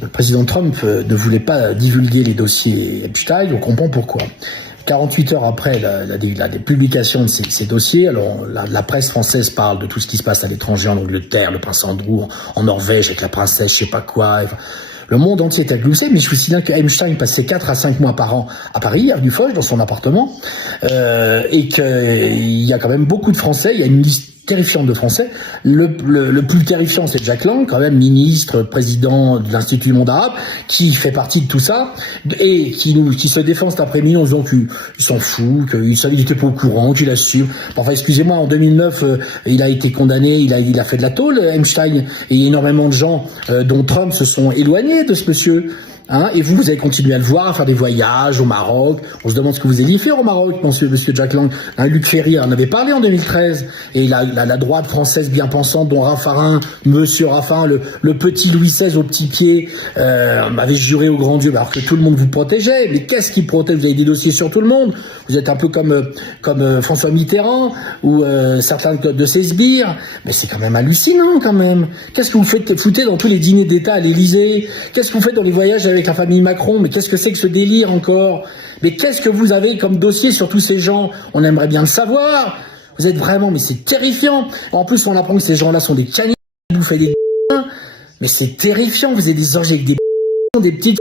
Le président Trump ne voulait pas divulguer les dossiers Epstein, on comprend pourquoi. 48 heures après la publication de ces dossiers, alors la presse française parle de tout ce qui se passe à l'étranger, en Angleterre, le prince Andrew, en Norvège avec la princesse, je sais pas quoi. Le monde entier est agloussé, mais je me souviens que Epstein passait 4 à 5 mois par an à Paris, avenue Foch, dans son appartement, et qu'il y a quand même beaucoup de Français, il y a une liste terrifiante de Français. Le plus terrifiant, c'est Jack Lang, quand même ministre, président de l'Institut du monde arabe, qui fait partie de tout ça, et qui se défend cet après-midi en disant qu'il s'en fout, qu'il était pas au courant, qu'il assume. Enfin, excusez-moi, en 2009, il a été condamné, il a fait de la tôle, Epstein, et énormément de gens, dont Trump, se sont éloignés de ce monsieur. Hein, et vous avez continué à le voir, à faire des voyages au Maroc. On se demande ce que vous alliez faire au Maroc, monsieur Jack Lang. Hein, Luc Ferry en avait parlé en 2013. Et la droite française bien pensante, dont Raffarin, monsieur Raffarin, le petit Louis XVI au petit pied, m'avait juré au grand Dieu, alors que tout le monde vous protégeait. Mais qu'est-ce qui protège? Vous avez des dossiers sur tout le monde. Vous êtes un peu comme François Mitterrand ou certains de ses sbires. Mais c'est quand même hallucinant, quand même. Qu'est-ce que vous foutez dans tous les dîners d'État à l'Élysée? Qu'est-ce que vous faites dans les voyages avec la famille Macron? Mais qu'est-ce que c'est que ce délire encore? Mais qu'est-ce que vous avez comme dossier sur tous ces gens? On aimerait bien le savoir. Vous êtes vraiment, mais c'est terrifiant. En plus, on apprend que ces gens-là sont des cannibales, vous faites des mais c'est terrifiant. Vous avez des orgies avec des petites.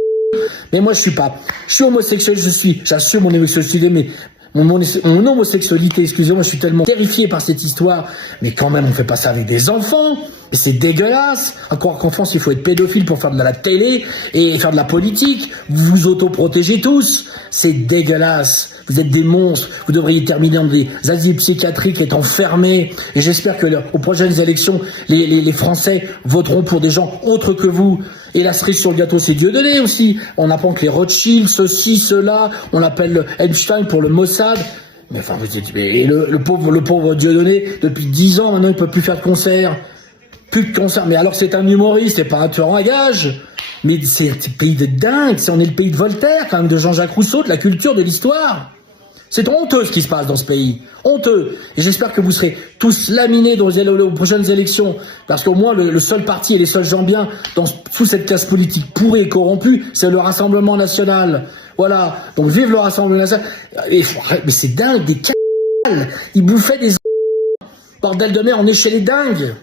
Mais moi, je suis homosexuel, j'assume mon homosexualité, mais mon homosexualité, excusez-moi, je suis tellement terrifié par cette histoire. Mais quand même, on fait pas ça avec des enfants. Mais c'est dégueulasse. À croire qu'en France, il faut être pédophile pour faire de la télé et faire de la politique. Vous vous autoprotégez tous. C'est dégueulasse. Vous êtes des monstres. Vous devriez terminer dans des asiles psychiatriques, être enfermés. Et j'espère que aux prochaines élections, les Français voteront pour des gens autres que vous. Et la cerise sur le gâteau, c'est Dieudonné aussi. On apprend que les Rothschild, ceci, cela, on appelle Epstein pour le Mossad. Mais enfin, vous dites, mais le pauvre Dieudonné, depuis 10 ans, maintenant, il peut plus faire de concert. Plus de concert. Mais alors, c'est un humoriste, c'est pas un tueur à gages. Mais c'est un pays de dingue. On est le pays de Voltaire, quand même, de Jean-Jacques Rousseau, de la culture, de l'histoire. C'est honteux ce qui se passe dans ce pays. Honteux. Et j'espère que vous serez tous laminés aux prochaines élections. Parce qu'au moins, le seul parti et les seuls gens bien sous cette classe politique pourrie et corrompue, c'est le Rassemblement National. Voilà. Donc vive le Rassemblement National. Mais c'est dingue, des c*****. Ils bouffaient des bordel de mer, on est chez les dingues.